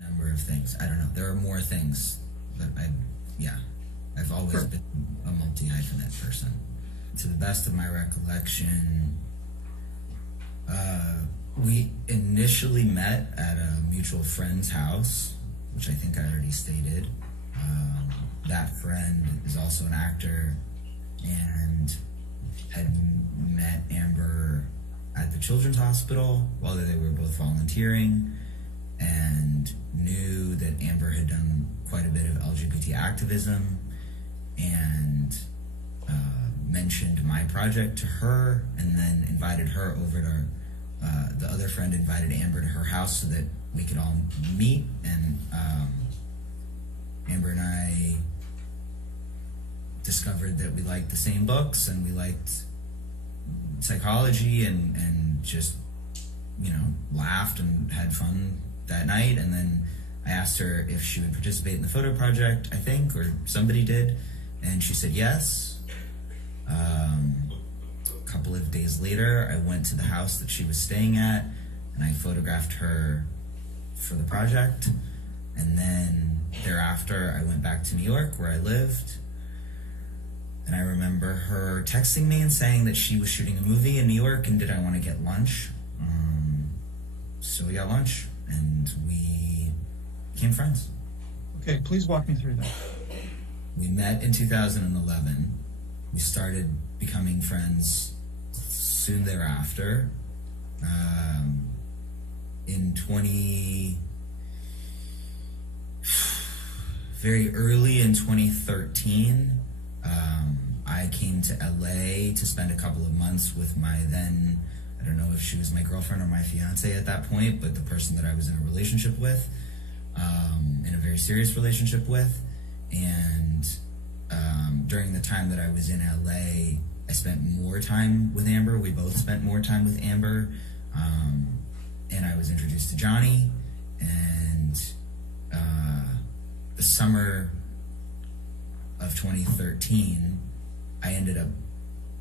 Number of things. I don't know. There are more things, but I've always been a multi-hyphenate person. To the best of my recollection, we initially met at a mutual friend's house, which I think I already stated. That friend is also an actor and had met Amber at the Children's Hospital while they were both volunteering, and knew that Amber had done quite a bit of LGBT activism, and mentioned my project to her, and then invited her over to the other friend invited Amber to her house so that we could all meet, and Amber and I discovered that we liked the same books and we liked psychology, and just, laughed and had fun that night. And then I asked her if she would participate in the photo project, I think, or somebody did, and she said yes. A couple of days later, I went to the house that she was staying at, and I photographed her for the project. And then thereafter, I went back to New York, where I lived, and I remember her texting me and saying that she was shooting a movie in New York, and did I want to get lunch? So we got lunch, and we became friends. Okay, please walk me through that. We met in 2011. We started becoming friends soon thereafter. Very early in 2013, I came to LA to spend a couple of months with my then, I don't know if she was my girlfriend or my fiance at that point, but the person that I was in a relationship with, in a very serious relationship with. And during the time that I was in LA, I spent more time with Amber. We both spent more time with Amber. And I was introduced to Johnny. And the summer of 2013, I ended up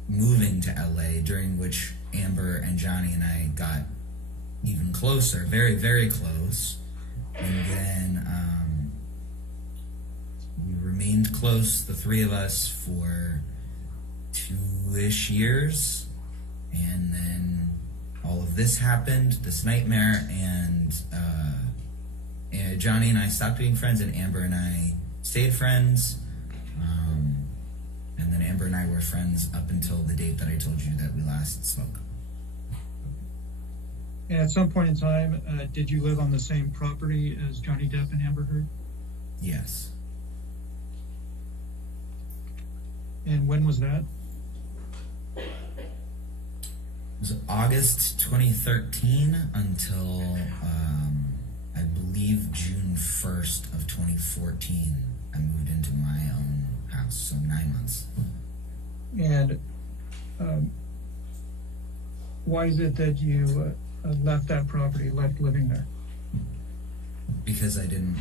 moving to LA, during which Amber and Johnny and I got even closer, very, very close. And then we remained close, the three of us, for 2-ish years. And then all of this happened, this nightmare, and Johnny and I stopped being friends, and Amber and I stayed friends. And then Amber and I were friends up until the date that I told you that we last spoke. And at some point in time, did you live on the same property as Johnny Depp and Amber Heard? Yes. And when was that? It was August 2013 until, I believe, June 1st of 2014. I moved into my own house, so 9 months. And why is it that you left that property, left living there? Because I didn't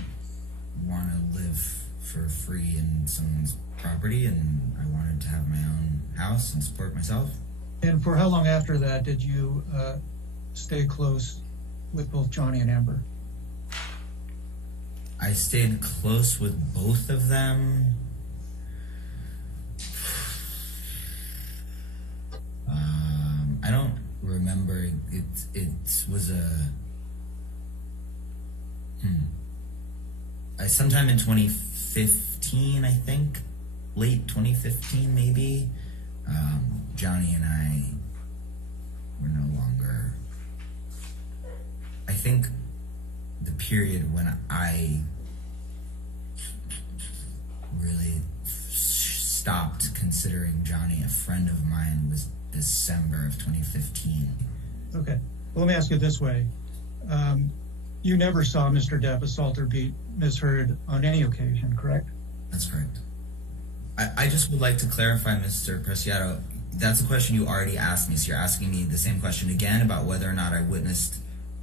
want to live for free in someone's property, and I wanted to have my own house and support myself. And for how long after that did you stay close with both Johnny and Amber? I stayed close with both of them. I don't remember. It was sometime in 2015, I think, late 2015 maybe. Johnny and I were no longer. I think the period when I really stopped considering Johnny a friend of mine was December of 2015. Okay. Well, let me ask it this way. You never saw Mr. Depp assault or beat Ms. Heard on any occasion, correct? That's correct. I just would like to clarify, Mr. Preciado, that's a question you already asked me, so you're asking me the same question again about whether or not I witnessed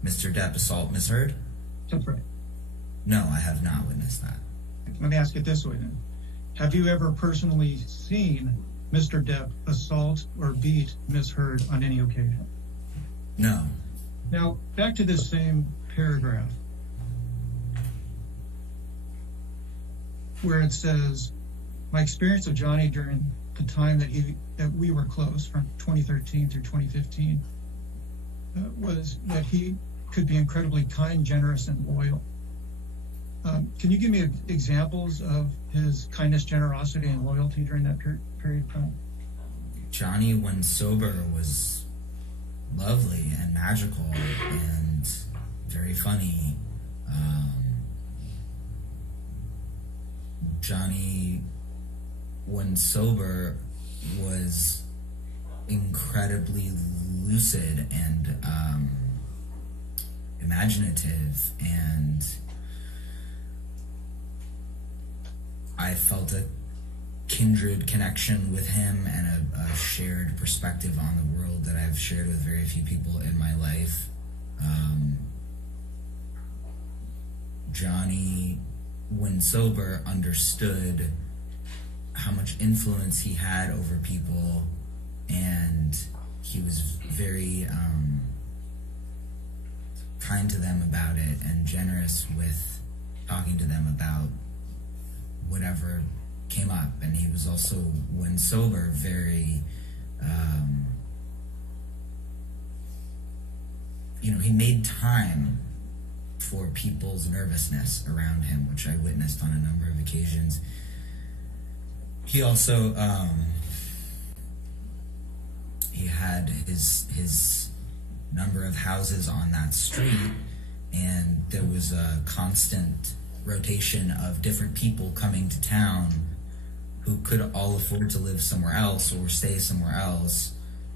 Mr. Depp assault Ms. Heard? That's right. No, I have not witnessed that. Let me ask it this way then. Have you ever personally seen Mr. Depp assault or beat Ms. Heard on any occasion? No. Now, back to this same paragraph. where it says, my experience of Johnny during the time that we were close, from 2013 through 2015, was that he could be incredibly kind, generous, and loyal. Can you give me examples of his kindness, generosity, and loyalty during that period of time? Johnny, when sober, was lovely and magical and very funny. Johnny, when sober, was incredibly lucid and imaginative, and I felt a kindred connection with him and a shared perspective on the world that I've shared with very few people in my life. Johnny, when sober, understood how much influence he had over people, and he was very kind to them about it and generous with talking to them about whatever came up. And he was also, when sober, very he made time for people's nervousness around him, which I witnessed on a number of occasions. He also he had his number of houses on that street, and there was a constant rotation of different people coming to town who could all afford to live somewhere else or stay somewhere else,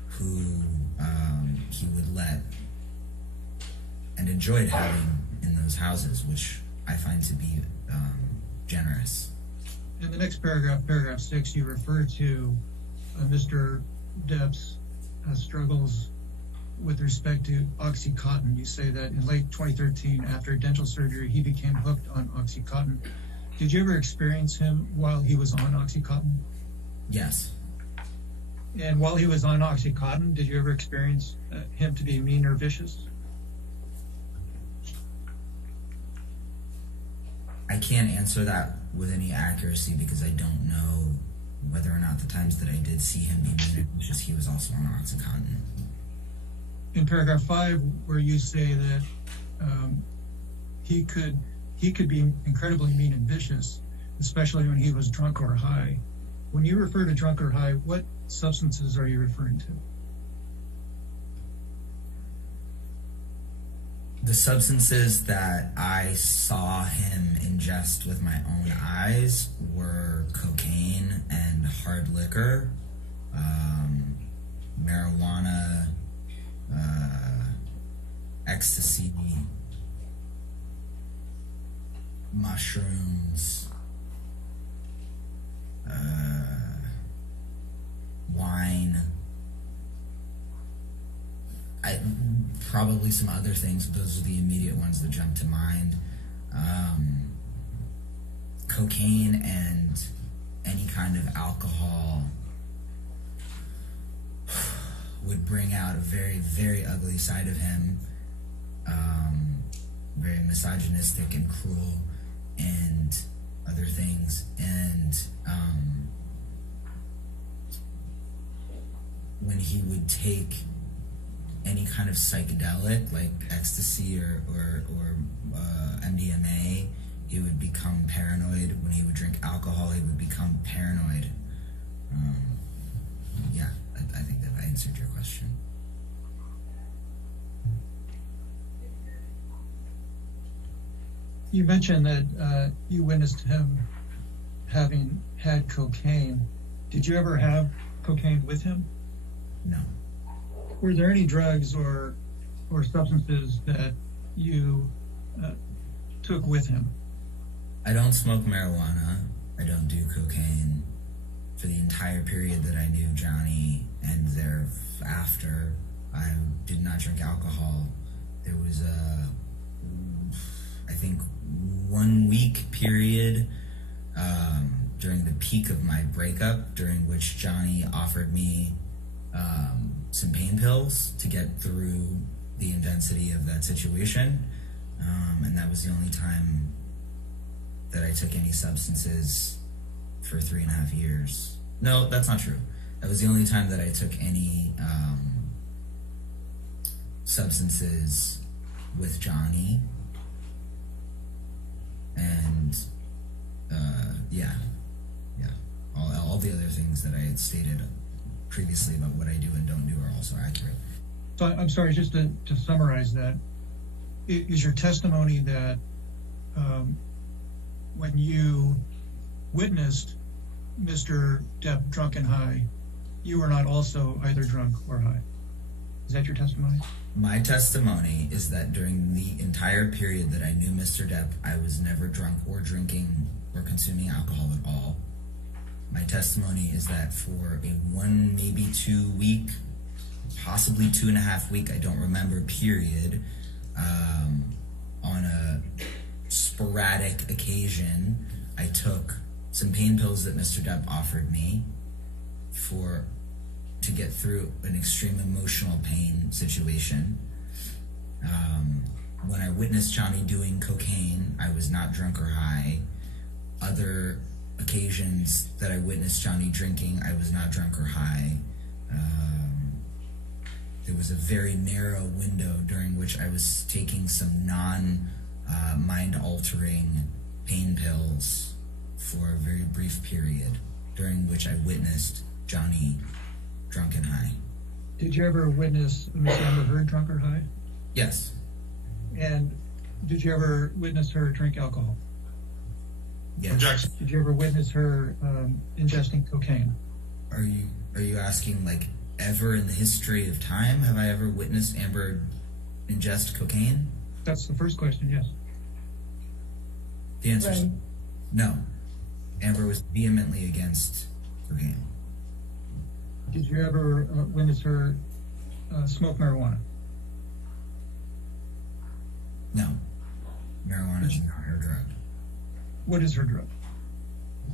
who he would let and enjoyed having in those houses, which I find to be generous. In the next paragraph, paragraph 6, you refer to Mr. Depp's struggles with respect to OxyContin. You say that in late 2013, after dental surgery, he became hooked on OxyContin. Did you ever experience him while he was on OxyContin? Yes. And while he was on OxyContin, did you ever experience him to be mean or vicious? I can't answer that with any accuracy because I don't know whether or not the times that I did see him be mean or vicious, he was also on OxyContin. In paragraph 5, where you say that he could be incredibly mean and vicious, especially when he was drunk or high. When you refer to drunk or high, what substances are you referring to? The substances that I saw him ingest with my own eyes were cocaine and hard liquor, marijuana, ecstasy, mushrooms, wine. Probably some other things, but those are the immediate ones that jump to mind. Cocaine and any kind of alcohol would bring out a very, very ugly side of him, very misogynistic and cruel and other things. And when he would take any kind of psychedelic like ecstasy or MDMA, he would become paranoid. When he would drink alcohol, he would become paranoid. I think that I answered your question. You mentioned that you witnessed him having had cocaine. Did you ever have cocaine with him? No. Were there any drugs or substances that you took with him? I don't smoke marijuana. I don't do cocaine. For the entire period that I knew Johnny and thereafter, I did not drink alcohol. There was I think 1 week period during the peak of my breakup, during which Johnny offered me some pain pills to get through the intensity of that situation, and that was the only time that I took any substances for 3.5 years. No, that's not true. That was the only time that I took any substances with Johnny. And yeah. All the other things that I had stated previously about what I do and don't do are also accurate. So I'm sorry, just to summarize that, is your testimony that when you witnessed Mr. Depp drunk and high, you were not also either drunk or high? Is that your testimony? My testimony is that during the entire period that I knew Mr. Depp, I was never drunk or drinking or consuming alcohol at all. My testimony is that for a 1, maybe 2 week, possibly 2.5 week, I don't remember, period, on a sporadic occasion, I took some pain pills that Mr. Depp offered me to get through an extreme emotional pain situation. When I witnessed Johnny doing cocaine, I was not drunk or high. Other occasions that I witnessed Johnny drinking, I was not drunk or high. There was a very narrow window during which I was taking some mind-altering pain pills for a very brief period, during which I witnessed Johnny drunk and high. Did you ever witness Miss Amber Heard drunk or high? Yes. And did you ever witness her drink alcohol? Yes. Objection. Did you ever witness her ingesting cocaine? Are you asking, like, ever in the history of time have I ever witnessed Amber ingest cocaine? That's the first question, yes. The answer is Right. no. Amber was vehemently against cocaine. Did you ever witness her smoke marijuana? No. Marijuana is not her drug. What is her drug?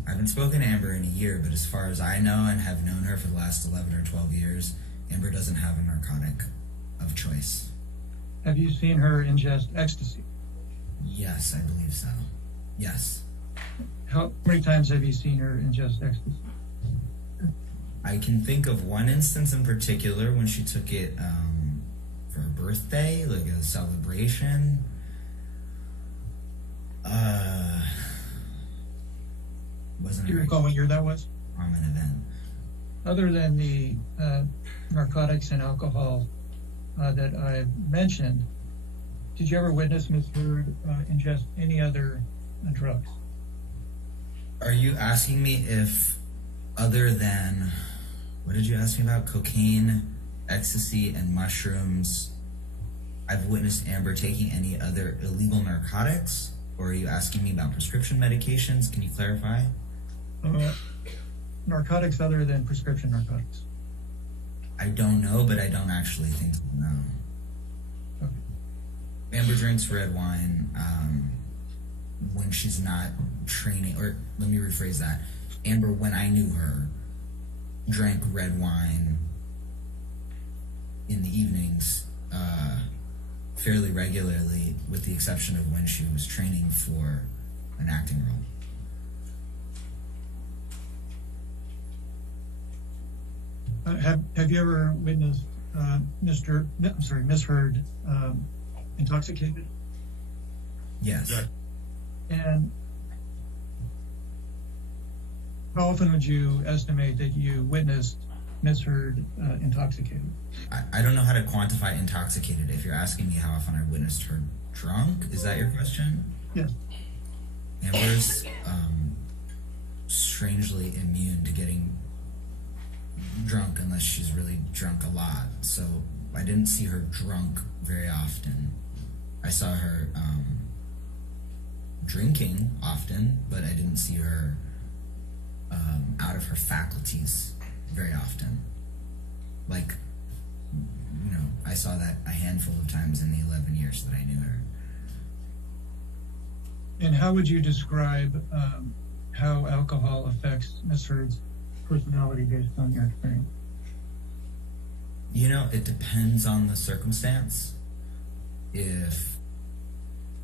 I haven't spoken to Amber in a year, but as far as I know and have known her for the last 11 or 12 years, Amber doesn't have a narcotic of choice. Have you seen her ingest ecstasy? Yes, I believe so. Yes. How many times have you seen her ingest ecstasy? I can think of one instance in particular when she took it for her birthday, like a celebration. Wasn't Do you a recall what year that was? common event. Other than the narcotics and alcohol that I've mentioned, did you ever witness Ms. Heard ingest any other drugs? Are you asking me if, other than, what did you ask me about? Cocaine, ecstasy, and mushrooms, I've witnessed Amber taking any other illegal narcotics? Or are you asking me about prescription medications? Can you clarify? Narcotics other than prescription narcotics. I don't know, but I don't actually think so, no. Okay. Amber drinks red wine when she's not training, or let me rephrase that. Amber, when I knew her, drank red wine in the evenings fairly regularly, with the exception of when she was training for an acting role. Have you ever witnessed Miss Heard intoxicated? Yes. Objection. And how often would you estimate that you witnessed Miss Heard intoxicated? I don't know how to quantify intoxicated. If you're asking me how often I witnessed her drunk, is that your question? Yes. Amber's strangely immune to getting drunk unless she's really drunk a lot. So I didn't see her drunk very often. I saw her drinking often, but I didn't see her out of her faculties very often. Like, you know, I saw that a handful of times in the 11 years that I knew her. And how would you describe how alcohol affects Miss Heard's personality based on your experience? You know, it depends on the circumstance. If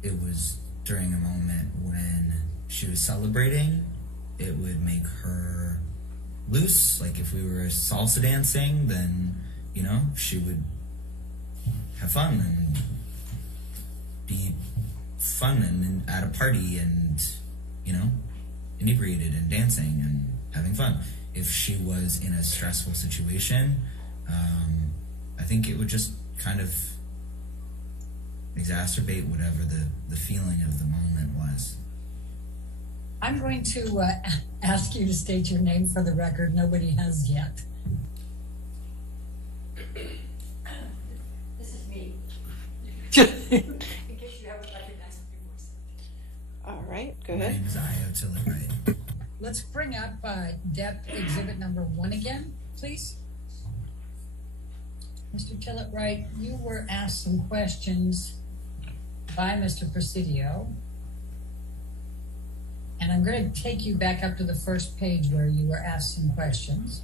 it was during a moment when she was celebrating, it would make her loose. Like if we were salsa dancing, then, you know, she would have fun and be fun and at a party and, you know, inebriated and dancing and having fun. If she was in a stressful situation, I think it would just kind of exacerbate whatever the feeling of the moment was. I'm going to ask you to state your name for the record. Nobody has yet. This is me. In case you haven't recognized my voice. All right, go My ahead. name is Io. Let's bring up Depp exhibit number 1 again, please. Mr. Tillett-Wright, you were asked some questions by Mr. Presidio. And I'm going to take you back up to the first page where you were asked some questions.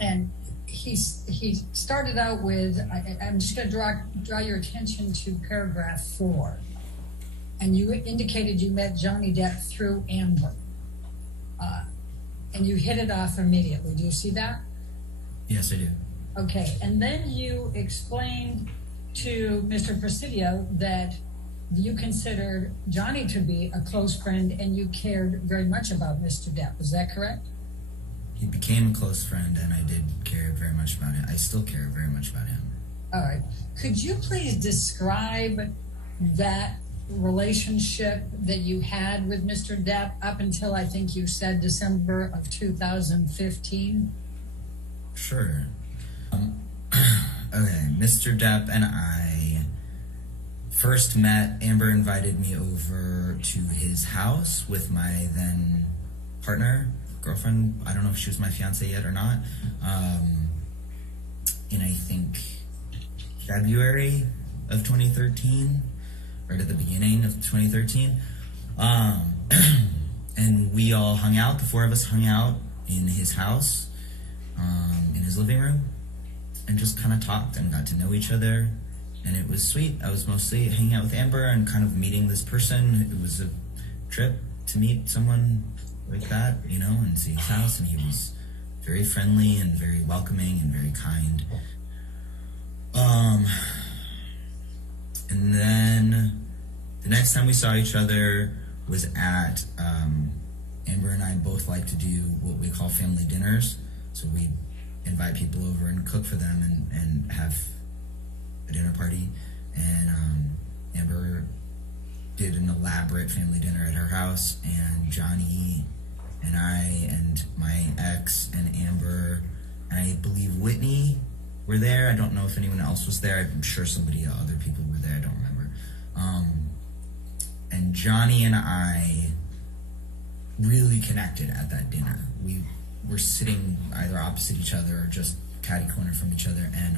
And he started out with, I'm just going to draw your attention to paragraph 4. And you indicated you met Johnny Depp through Amber. And you hit it off immediately. Do you see that? Yes, I do. Okay, and then you explained to Mr. Presidio that you considered Johnny to be a close friend and you cared very much about Mr. Depp. Is that correct? He became a close friend, and I did care very much about it. I still care very much about him. All right. Could you please describe that relationship that you had with Mr. Depp up until, I think you said, December of 2015? Sure. Okay, Mr. Depp and I first met. Amber invited me over to his house with my then girlfriend. I don't know if she was my fiance yet or not. In, I think, February of 2013, right at the beginning of 2013. And we all hung out, the 4 of us hung out in his house, in his living room, and just kind of talked and got to know each other. And it was sweet. I was mostly hanging out with Amber and kind of meeting this person. It was a trip to meet someone like that, you know, and see his house. And he was very friendly and very welcoming and very kind. And then the next time we saw each other was at, Amber and I both like to do what we call family dinners. So we invite people over and cook for them and have a dinner party. And Amber did an elaborate family dinner at her house, and Johnny and I and my ex and Amber and I believe Whitney were there. I don't know if anyone else was there. I'm sure other people were there. I don't remember. And Johnny and I really connected at that dinner. We were sitting either opposite each other or just catty corner from each other, and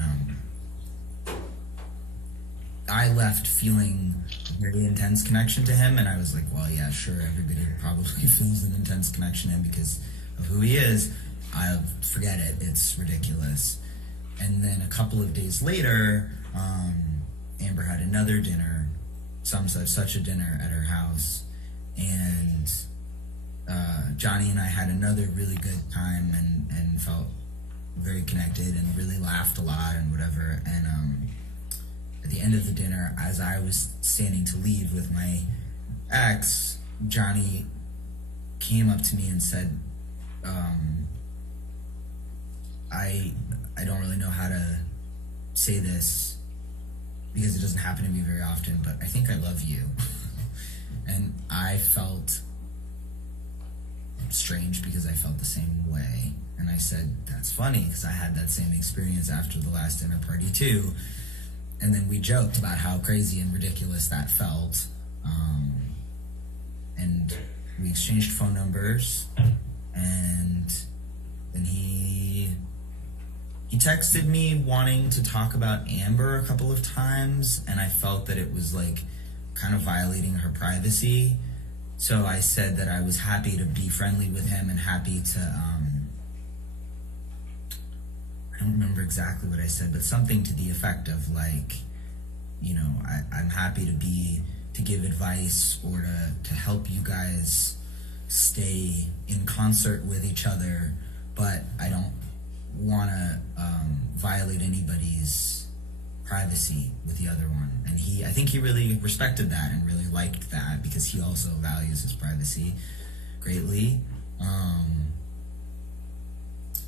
I left feeling a very intense connection to him, and I was like, well, yeah, sure, everybody probably feels an intense connection to him because of who he is. I'll forget it. It's ridiculous. And then a couple of days later, Amber had another dinner, such a dinner at her house, and Johnny and I had another really good time and felt very connected and really laughed a lot and whatever. And at the end of the dinner, as I was standing to leave with my ex, Johnny came up to me and said, I don't really know how to say this because it doesn't happen to me very often, but I think I love you. And I felt strange because I felt the same way. And I said, that's funny because I had that same experience after the last dinner party too. And then we joked about how crazy and ridiculous that felt. And we exchanged phone numbers, and then he texted me wanting to talk about Amber a couple of times, and I felt that it was like kind of violating her privacy. So I said that I was happy to be friendly with him and happy to, I don't remember exactly what I said, but something to the effect of like, you know, I'm happy to be to give advice or to help you guys stay in concert with each other, but I don't want to violate anybody's privacy with the other one. And I think he really respected that and really liked that, because he also values his privacy greatly.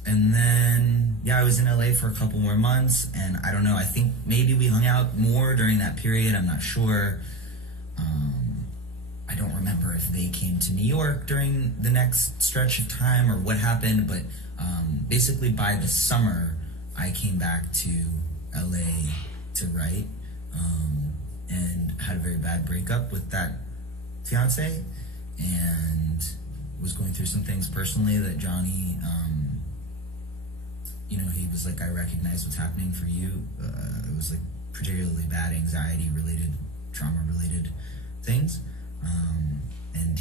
And then, I was in LA for a couple more months, and I don't know, I think maybe we hung out more during that period, I'm not sure. I don't remember if they came to New York during the next stretch of time or what happened, but basically by the summer, I came back to LA to write, and had a very bad breakup with that fiance, and was going through some things personally that Johnny, he was like, I recognize what's happening for you. It was like particularly bad anxiety-related, trauma-related things. And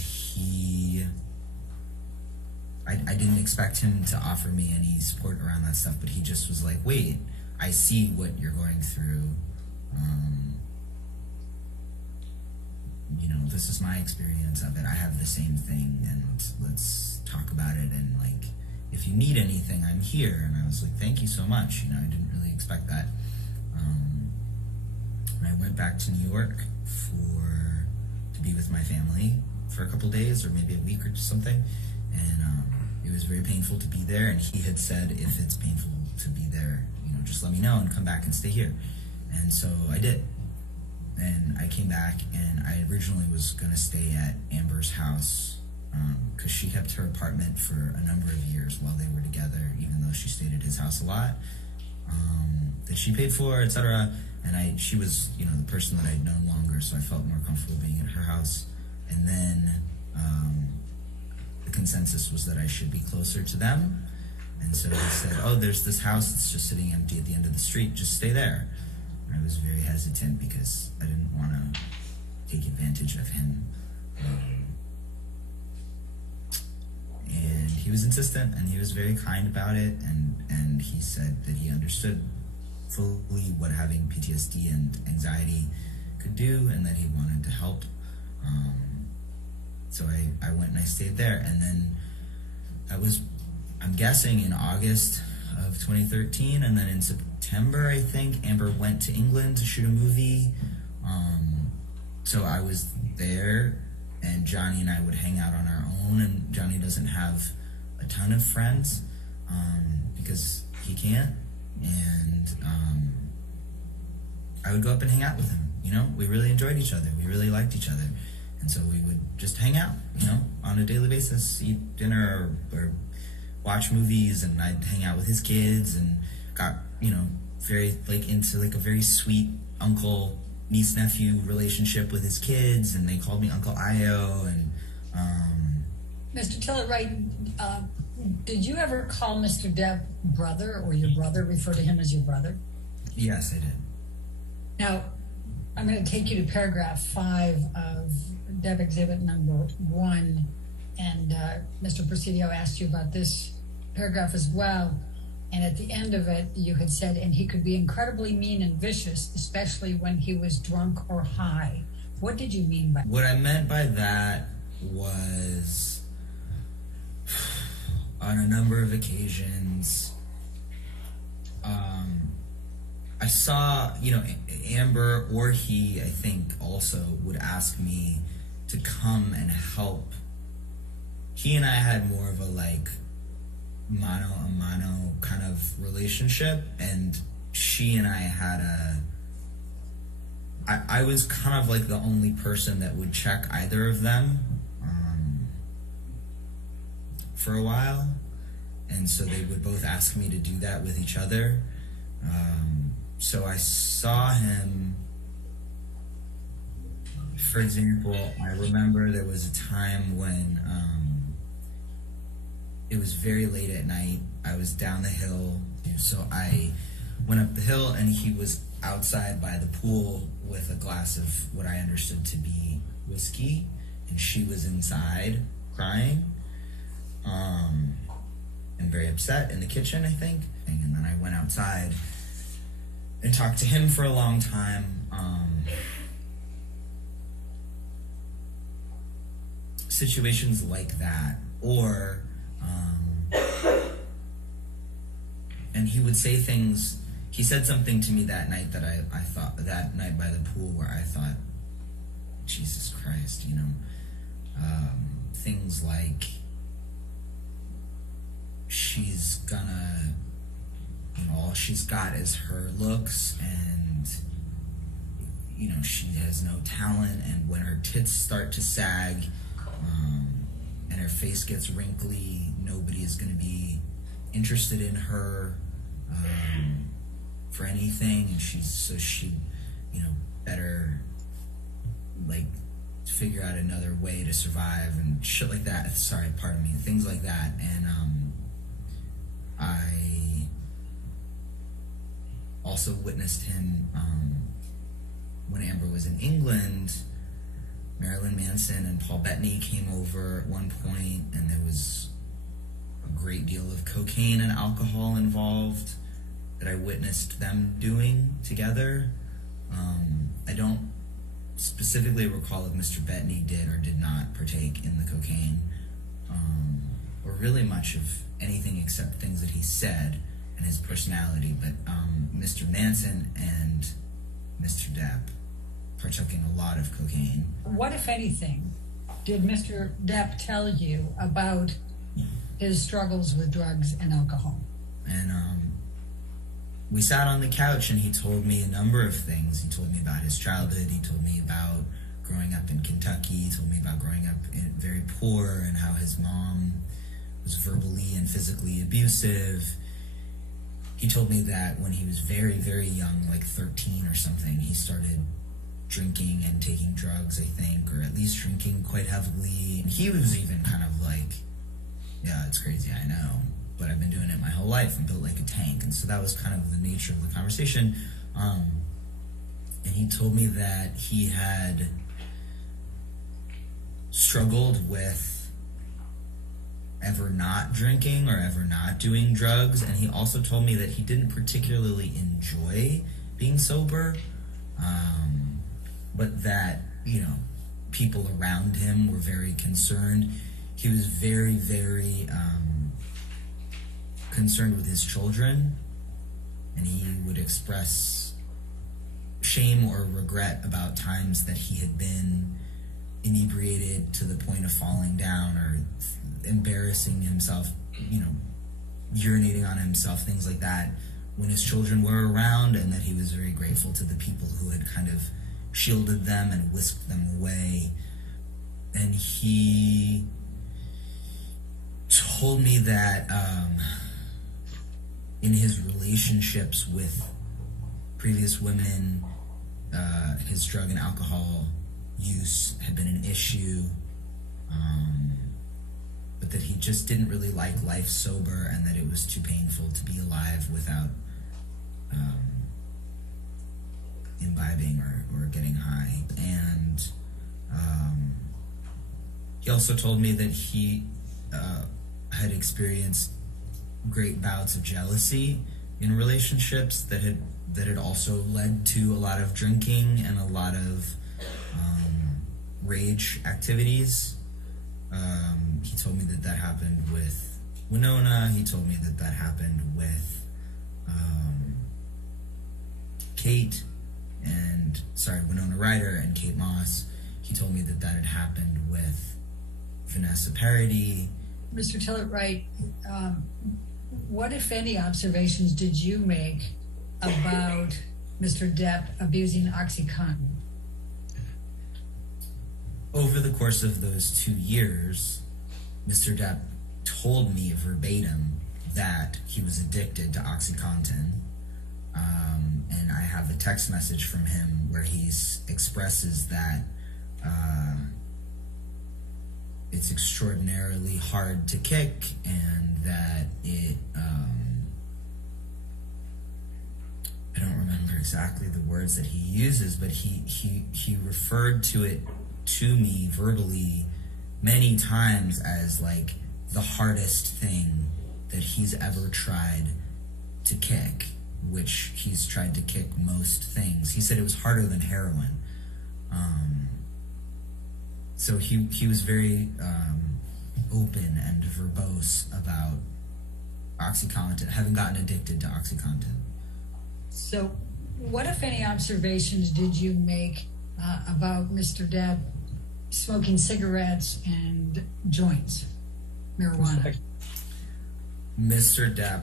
I didn't expect him to offer me any support around that stuff, but he just was like, wait, I see what you're going through. This is my experience of it. I have the same thing, and let's talk about it. And like, if you need anything, I'm here. And I was like, thank you so much. I didn't really expect that. And I went back to New York to be with my family for a couple days, or maybe a week or something. And it was very painful to be there. And he had said, if it's painful to be there, just let me know and come back and stay here. And so I did. And I came back, and I originally was going to stay at Amber's house, because she kept her apartment for a number of years while they were together, even though she stayed at his house a lot, that she paid for, etc. And she was, the person that I'd known longer, so I felt more comfortable being at her house. And then the consensus was that I should be closer to them. And so he said, oh, there's this house that's just sitting empty at the end of the street, just stay there. And I was very hesitant because I didn't want to take advantage of him. And he was insistent, and he was very kind about it, and he said that he understood fully what having PTSD and anxiety could do, and that he wanted to help. So I went and I stayed there, and then that was, I'm guessing, in August of 2013, and then in September, I think, Amber went to England to shoot a movie. So I was there, and Johnny and I would hang out on our own, and Johnny doesn't have a ton of friends, because he can't, and I would go up and hang out with him. We really enjoyed each other, we really liked each other, and so we would just hang out, on a daily basis, eat dinner or watch movies, and I'd hang out with his kids, and got, very, into, a very sweet uncle niece-nephew relationship with his kids, and they called me Uncle Io, and Mr. Tiller, did you ever call Mr. Depp brother, or your brother, refer to him as your brother? Yes, I did. Now, I'm going to take you to paragraph 5 of Depp Exhibit number 1, and Mr. Presidio asked you about this paragraph as well. And at the end of it, you had said, and he could be incredibly mean and vicious, especially when he was drunk or high. What did you mean by that? What I meant by that was, on a number of occasions, I saw, Amber or he, I think, also would ask me to come and help. He and I had more of a mano-a-mano kind of relationship, and she and I had I was kind of the only person that would check either of them for a while, and so they would both ask me to do that with each other. So I saw him, for example, I remember there was a time when it was very late at night. I was down the hill, so I went up the hill, and he was outside by the pool with a glass of what I understood to be whiskey, and she was inside crying, and very upset in the kitchen, I think. And then I went outside and talked to him for a long time, situations like that, or and he would say things. He said something to me that night that I thought, that night by the pool, where I thought, Jesus Christ, you know, things like, she's gonna, you know, all she's got is her looks, and, you know, she has no talent, and when her tits start to sag, and her face gets wrinkly, nobody is gonna be interested in her, for anything, and she, you know, better, like, figure out another way to survive and shit like that. Sorry, pardon me, things like that. And I also witnessed him when Amber was in England. Marilyn Manson and Paul Bettany came over at one point, and there was a great deal of cocaine and alcohol involved that I witnessed them doing together. I don't specifically recall if Mr. Bettany did or did not partake in the cocaine, or really much of anything except things that he said and his personality, but Mr. Manson and Mr. Depp partook in a lot of cocaine. What, if anything, did Mr. Depp tell you about his struggles with drugs and alcohol? And we sat on the couch, and he told me a number of things. He told me about his childhood. He told me about growing up in Kentucky. He told me about growing up very poor, and how his mom was verbally and physically abusive. He told me that when he was very, very young, like 13 or something, he started drinking and taking drugs, I think, or at least drinking quite heavily. And he was even kind of like, yeah, it's crazy, I know, but I've been doing it my whole life. I'm built like a tank. And so that was kind of the nature of the conversation. And he told me that he had struggled with ever not drinking or ever not doing drugs. And he also told me that he didn't particularly enjoy being sober, but that, you know, people around him were very concerned. He was very, very concerned with his children, and he would express shame or regret about times that he had been inebriated to the point of falling down or embarrassing himself, you know, urinating on himself, things like that, when his children were around, and that he was very grateful to the people who had kind of shielded them and whisked them away. And he told me that in his relationships with previous women, his drug and alcohol use had been an issue, but that he just didn't really like life sober, and that it was too painful to be alive without imbibing or getting high. And he also told me that he had experienced great bouts of jealousy in relationships that had also led to a lot of drinking and a lot of rage activities. He told me that happened with Winona. He told me that happened with Winona Ryder and Kate Moss. He told me that had happened with Vanessa Paradis. Mr. Tillett-Wright, what, if any, observations did you make about Mr. Depp abusing OxyContin? Over the course of those 2 years, Mr. Depp told me verbatim that he was addicted to OxyContin. And I have a text message from him where he expresses that it's extraordinarily hard to kick, and that it, I don't remember exactly the words that he uses, but he referred to it to me verbally many times as like the hardest thing that he's ever tried to kick, which he's tried to kick most things. He said it was harder than heroin. So he was very open and verbose about OxyContin, having gotten addicted to OxyContin. So, what, if any, observations did you make about Mr. Depp smoking cigarettes and joints, marijuana? Mr. Depp,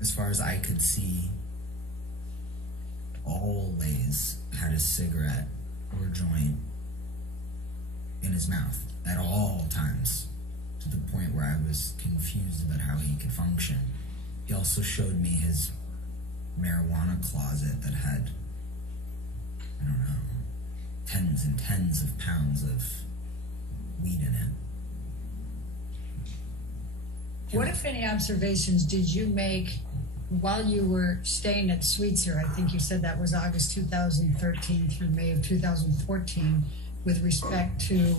as far as I could see, always had a cigarette or joint in his mouth at all times, to the point where I was confused about how he could function. He also showed me his marijuana closet that had, I don't know, tens and tens of pounds of weed in it. What, if any, observations did you make while you were staying at Sweetser? I think you said that was August 2013 through May of 2014, with respect to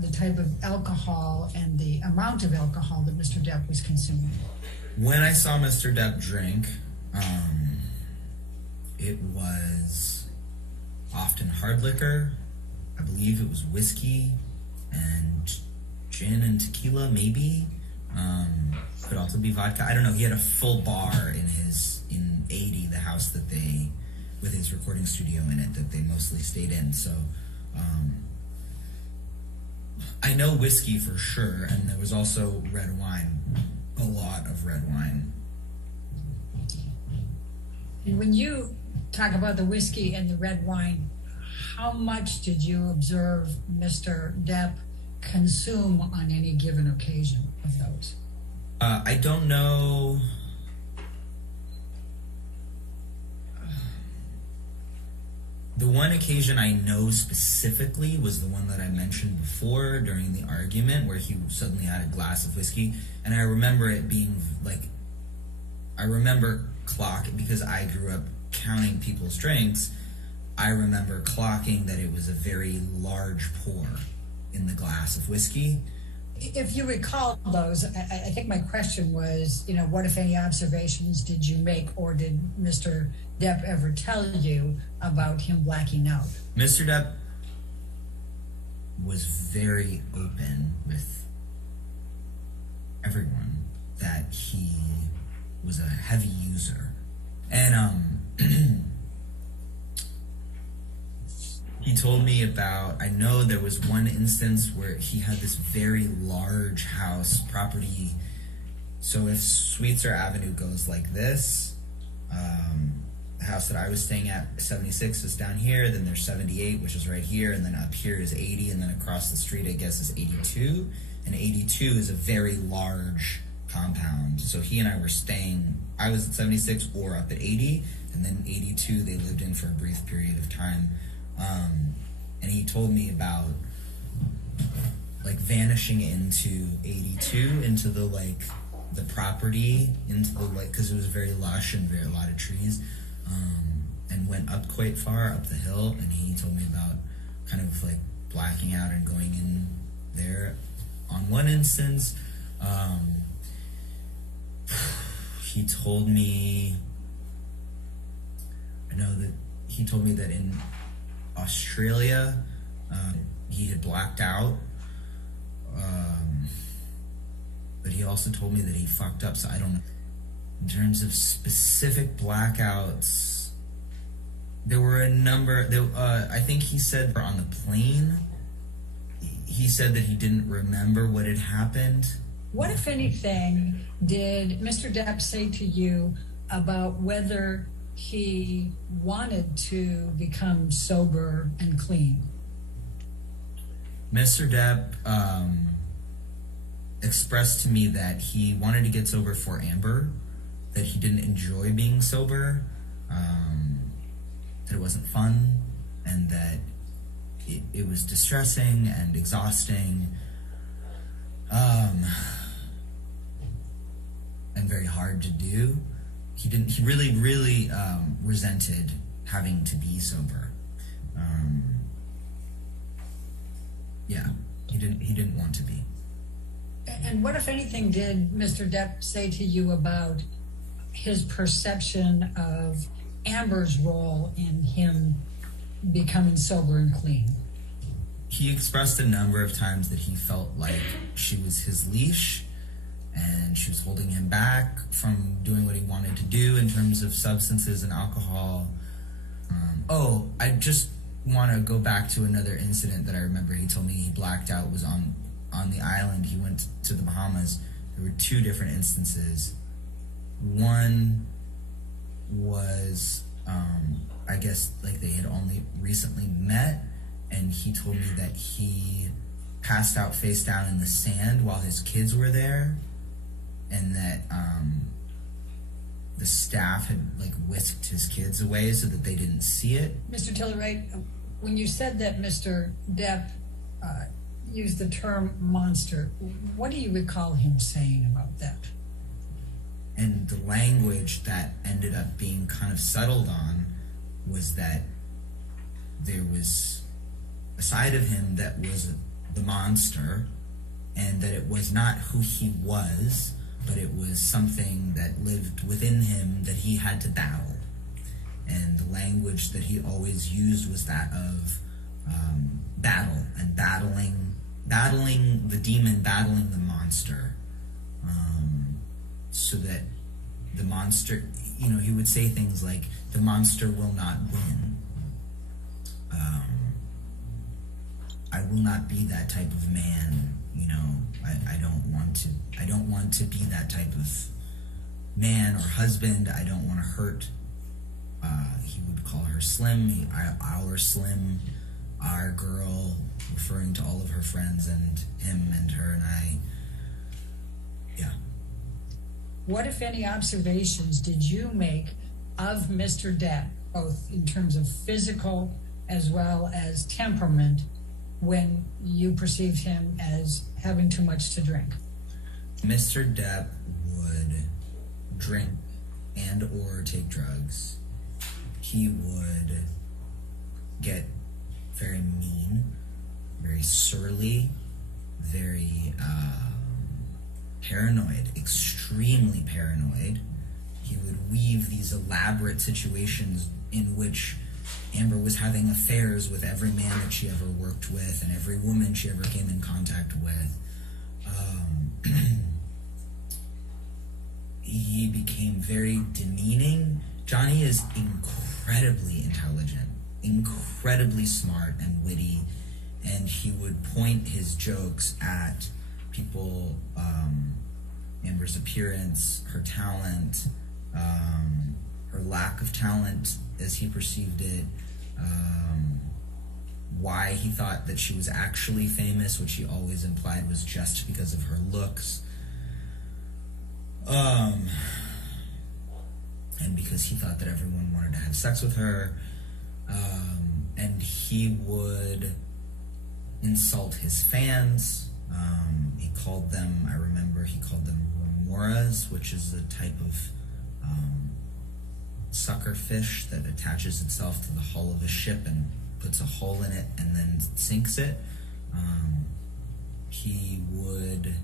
the type of alcohol and the amount of alcohol that Mr. Depp was consuming. When I saw Mr. Depp drink, it was often hard liquor. I believe it was whiskey and gin and tequila, maybe. Could also be vodka. I don't know. He had a full bar in 80, the house that they, with his recording studio in it, that they mostly stayed in. So, I know whiskey for sure, and there was also red wine, a lot of red wine. And when you talk about the whiskey and the red wine, how much did you observe Mr. Depp consume on any given occasion of those? I don't know. The one occasion I know specifically was the one that I mentioned before during the argument, where he suddenly had a glass of whiskey, and I remember it being like, I remember clocking, because I grew up counting people's drinks. I remember clocking that it was a very large pour in the glass of whiskey. If you recall those, I think my question was, what, if any, observations did you make, or did Mr. Depp ever tell you about him blacking out? Mr. Depp was very open with everyone that he was a heavy user. And he told me about, I know there was one instance where he had this very large house property. So if Sweetser Avenue goes like this, the house that I was staying at, 76, is down here, then there's 78, which is right here, and then up here is 80, and then across the street, I guess, is 82. And 82 is a very large compound. So he and I were staying, I was at 76 or up at 80, and then 82 they lived in for a brief period of time. And he told me about like vanishing into 82, into the the property, into the because it was very lush and a lot of trees, and went up quite far up the hill. And he told me about kind of blacking out and going in there. On one instance, he told me, he told me that in Australia, he had blacked out, but he also told me that he fucked up, so I don't know. In terms of specific blackouts, there were a number. I think he said on the plane, he said that he didn't remember what had happened. What, if anything, did Mr. Depp say to you about whether he wanted to become sober and clean? Mr. Depp expressed to me that he wanted to get sober for Amber, that he didn't enjoy being sober, that it wasn't fun, and that it was distressing and exhausting, and very hard to do. He really resented having to be sober. He didn't want to be. And what, if anything, did Mr. Depp say to you about his perception of Amber's role in him becoming sober and clean? he expressed a number of times that he felt like she was his leash and she was holding him back from doing what he wanted to do in terms of substances and alcohol. I just want to go back to another incident that I remember. He told me he blacked out, was on the island. He went to the Bahamas. There were two different instances. One was, I guess, like they had only recently met, and he told me that he passed out face down in the sand while his kids were there, and that the staff had like whisked his kids away so that they didn't see it. Mr. Tilleray, when you said that Mr. Depp used the term monster, what do you recall him saying about that? And the language that ended up being kind of settled on was that there was a side of him that was the monster, and that it was not who he was, but it was something that lived within him that he had to battle. And the language that he always used was that of battle and battling the demon, battling the monster, so that the monster, he would say things like, the monster will not win. I will not be that type of man, I don't want to be that type of man or husband. I don't want to hurt. He would call her Slim, our Slim, our girl, referring to all of her friends and him and her and I. Yeah. What, if any, observations did you make of Mr. Depp, both in terms of physical as well as temperament, when you perceived him as having too much to drink? Mr. Depp would drink and or take drugs. He would get very mean, very surly, very paranoid, extremely paranoid. He would weave these elaborate situations in which Amber was having affairs with every man that she ever worked with and every woman she ever came in contact with. He became very demeaning. Johnny is incredibly intelligent, incredibly smart and witty, and he would point his jokes at people, Amber's appearance, her talent, her lack of talent as he perceived it, why he thought that she was actually famous, which he always implied was just because of her looks, and because he thought that everyone wanted to have sex with her, and he would insult his fans. He called them, I remember he called them remoras, which is a type of sucker fish that attaches itself to the hull of a ship and puts a hole in it and then sinks it. He would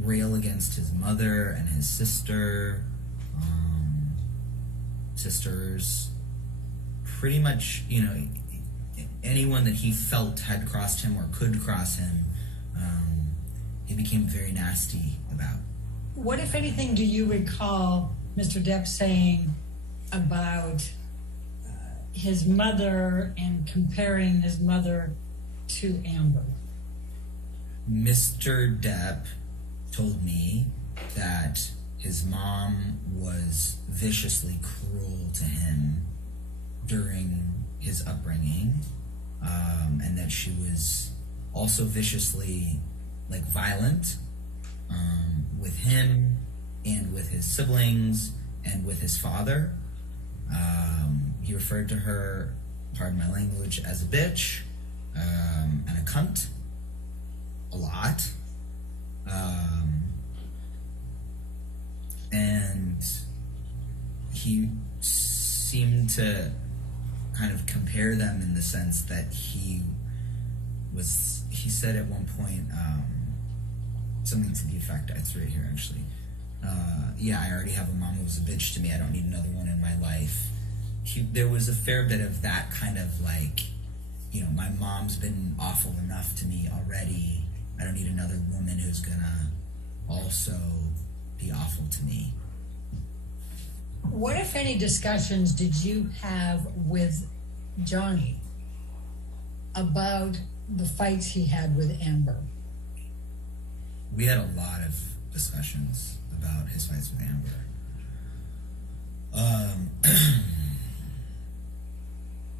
rail against his mother and his sisters, pretty much, anyone that he felt had crossed him or could cross him, he became very nasty about. What, if anything, do you recall Mr. Depp saying about his mother and comparing his mother to Amber? Mr. Depp told me that his mom was viciously cruel to him during his upbringing, and that she was also viciously violent with him and with his siblings and with his father. He referred to her, pardon my language, as a bitch and a cunt a lot. And he seemed to kind of compare them in the sense that he said at one point, something to the effect, it's right here actually, I already have a mom who was a bitch to me, I don't need another one in my life. there was a fair bit of that kind of like, my mom's been awful enough to me already. I don't need another woman who's gonna also be awful to me. What, if any, discussions did you have with Johnny about the fights he had with Amber? We had a lot of discussions about his fights with Amber.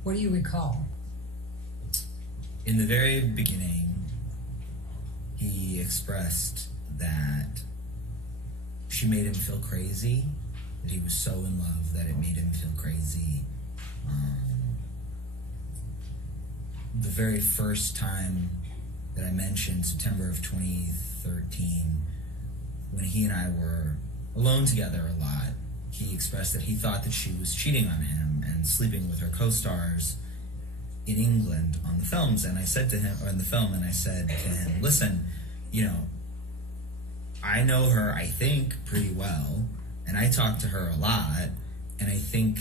What do you recall? In the very beginning, he expressed that she made him feel crazy, that he was so in love that it made him feel crazy. The very first time that I mentioned, September of 2013, when he and I were alone together a lot, he expressed that he thought that she was cheating on him and sleeping with her co-stars in England on the films. And I said to him, or in the film, and I said to him, listen, I know her, I think, pretty well, and I talk to her a lot, and I think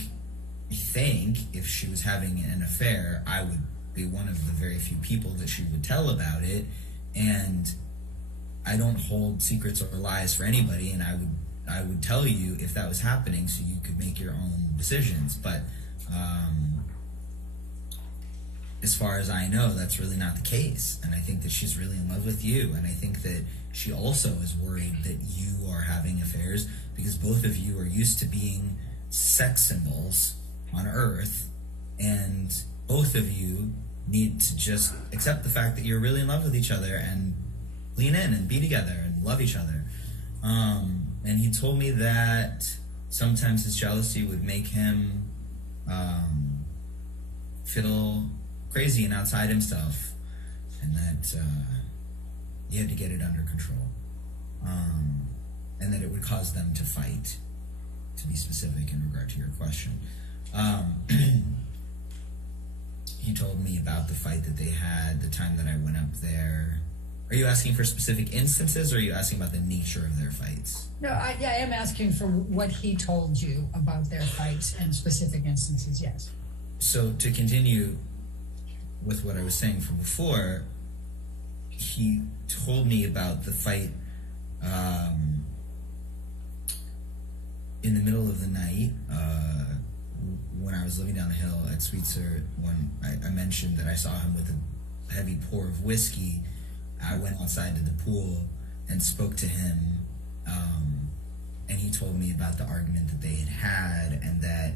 if she was having an affair, I would be one of the very few people that she would tell about it, and I don't hold secrets or lies for anybody, and I would tell you if that was happening so you could make your own decisions. But as far as I know, that's really not the case, and I think that she's really in love with you, and I think that she also is worried that you are having affairs because both of you are used to being sex symbols on Earth, and both of you need to just accept the fact that you're really in love with each other and lean in and be together and love each other. And he told me that sometimes his jealousy would make him feel crazy and outside himself, and that he had to get it under control, and that it would cause them to fight, to be specific in regard to your question. He told me about the fight that they had the time that I went up there. Are you asking for specific instances, or are you asking about the nature of their fights? No, I am asking for what he told you about their fights and specific instances, yes. So to continue with what I was saying from before, he told me about the fight in the middle of the night when I was living down the hill at Sweetser. When I mentioned that I saw him with a heavy pour of whiskey, I went outside to the pool and spoke to him, and he told me about the argument that they had and that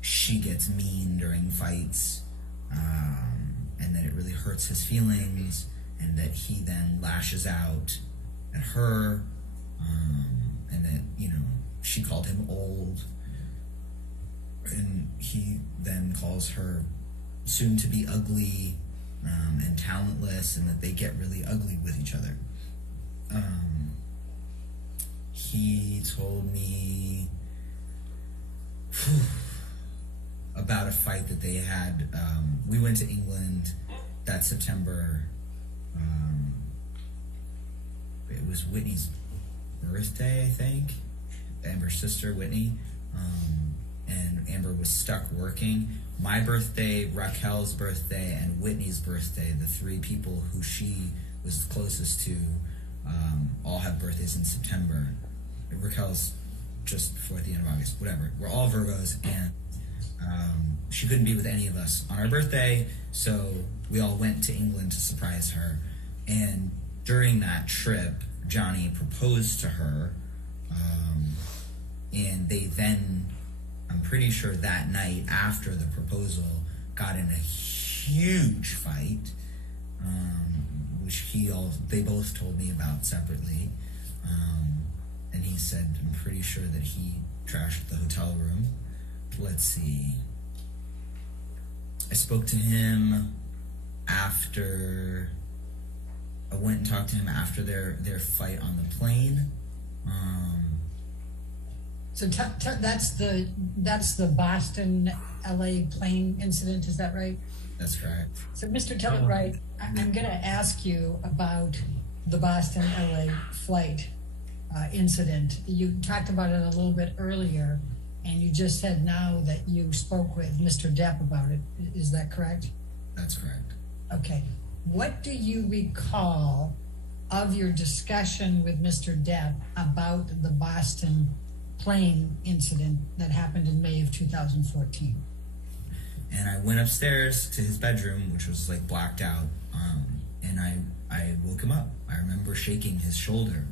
she gets mean during fights, and that it really hurts his feelings, and that he then lashes out at her, and that, she called him old, and he then calls her soon to be ugly, and talentless, and that they get really ugly with each other. He told me about a fight that they had. We went to England that September. It was Whitney's birthday, I think. Amber's sister, Whitney. And Amber was stuck working. My birthday, Raquel's birthday, and Whitney's birthday, the three people who she was the closest to, all have birthdays in September. Raquel's just before at the end of August, whatever. We're all Virgos, and she couldn't be with any of us on our birthday, so we all went to England to surprise her. And during that trip, Johnny proposed to her, and they then, I'm pretty sure that night after the proposal, got in a huge fight, which they both told me about separately. And he said, I'm pretty sure that he trashed the hotel room. Let's see. I spoke to him after. I went and talked to him after their fight on the plane. So that's the Boston, LA plane incident, is that right? That's correct. So Mr. Tellett-Wright, I'm going to ask you about the Boston, LA flight incident. You talked about it a little bit earlier, and you just said now that you spoke with Mr. Depp about it. Is that correct? That's correct. Okay. What do you recall of your discussion with Mr. Depp about the Boston plane incident that happened in May of 2014? And I went upstairs to his bedroom, which was like blacked out, and I woke him up. I remember shaking his shoulder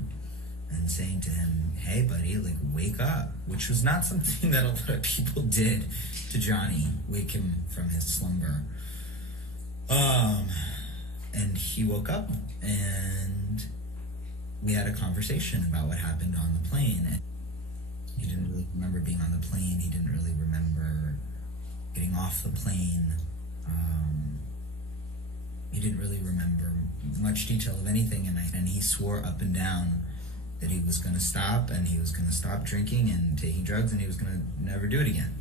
and saying to him, "Hey, buddy, like, wake up," which was not something that a lot of people did to Johnny, wake him from his slumber. And he woke up, and we had a conversation about what happened on the plane. And he didn't really remember being on the plane. He didn't really remember getting off the plane. He didn't really remember much detail of anything, and he swore up and down that he was going to stop, and he was going to stop drinking and taking drugs, and he was going to never do it again.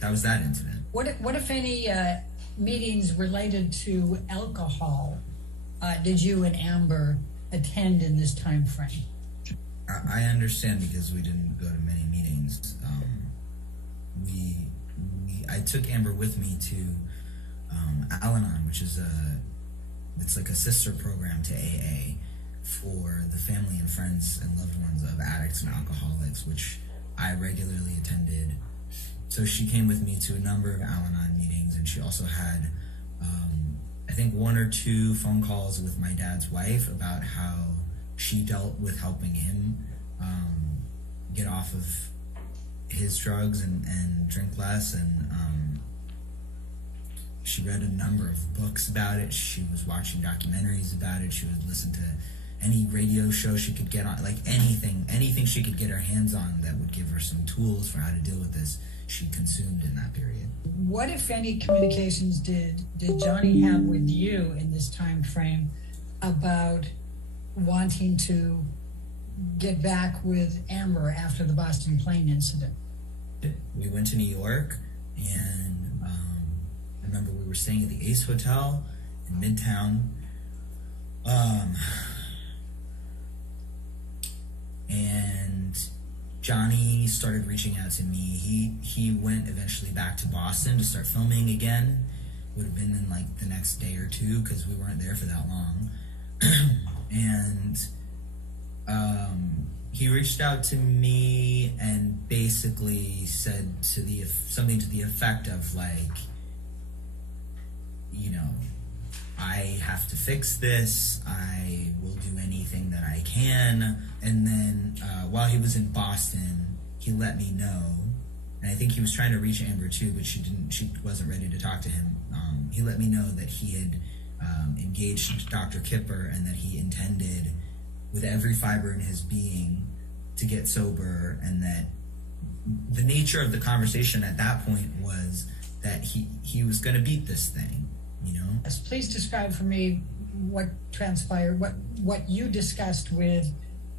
That was that incident. What if any meetings related to alcohol did you and Amber attend in this time frame? I understand, because we didn't go to many meetings. I took Amber with me to Al-Anon, which is it's like a sister program to AA for the family and friends and loved ones of addicts and alcoholics, which I regularly attended. So she came with me to a number of Al-Anon meetings, and she also had, I think, 1 or 2 phone calls with my dad's wife about how she dealt with helping him get off of his drugs and drink less. And she read a number of books about it. She was watching documentaries about it. She would listen to any radio show she could get on, like anything she could get her hands on that would give her some tools for how to deal with this, she consumed in that period. What, if any, communications did Johnny have with you in this time frame about wanting to get back with Amber after the Boston plane incident? We went to New York, and I remember we were staying at the Ace Hotel in Midtown. And Johnny started reaching out to me. He went eventually back to Boston to start filming again. Would have been in like the next day or 2, because we weren't there for that long. And he reached out to me and basically said something to the effect of, like, you know, I have to fix this. I will do anything that I can. And then while he was in Boston, he let me know, and I think he was trying to reach Amber too, but she wasn't ready to talk to him. He let me know that he had engaged Dr. Kipper, and that he intended with every fiber in his being to get sober, and that the nature of the conversation at that point was that he was going to beat this thing, you know? Yes, please describe for me what transpired, what you discussed with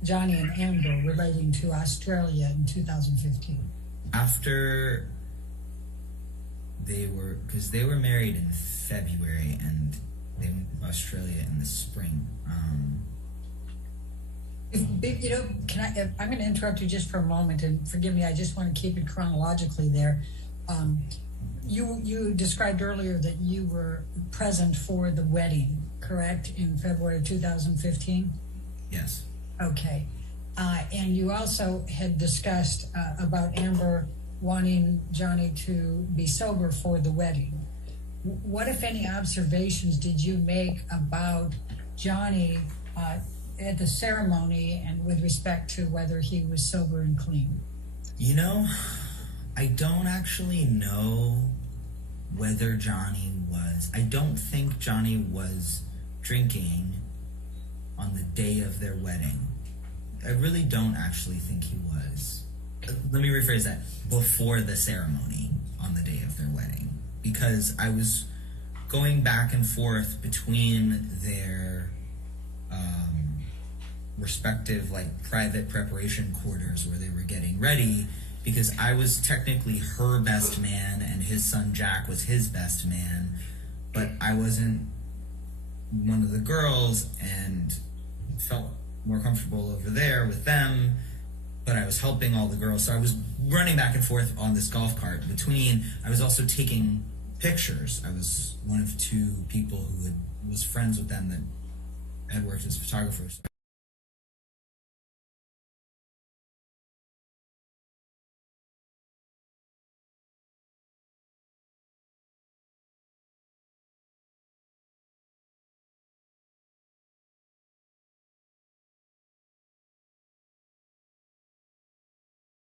Johnny and Amber relating to Australia in 2015. After because they were married in February, and they went to Australia in the spring. You know, I'm going to interrupt you just for a moment, and forgive me, I just want to keep it chronologically there. You described earlier that you were present for the wedding, correct, in February of 2015? Yes. Okay. And you also had discussed about Amber wanting Johnny to be sober for the wedding. What, if any, observations did you make about Johnny at the ceremony, and with respect to whether he was sober and clean? You know, I don't actually know whether Johnny was. I don't think Johnny was drinking on the day of their wedding. I really don't actually think he was. Let me rephrase that. Before the ceremony on the day of their wedding. Because I was going back and forth between their respective, like, private preparation quarters where they were getting ready, because I was technically her best man and his son Jack was his best man, but I wasn't one of the girls, and felt more comfortable over there with them. but I was helping all the girls. So I was running back and forth on this golf cart. I was also taking pictures. I was one of two people who was friends with them that had worked as photographers.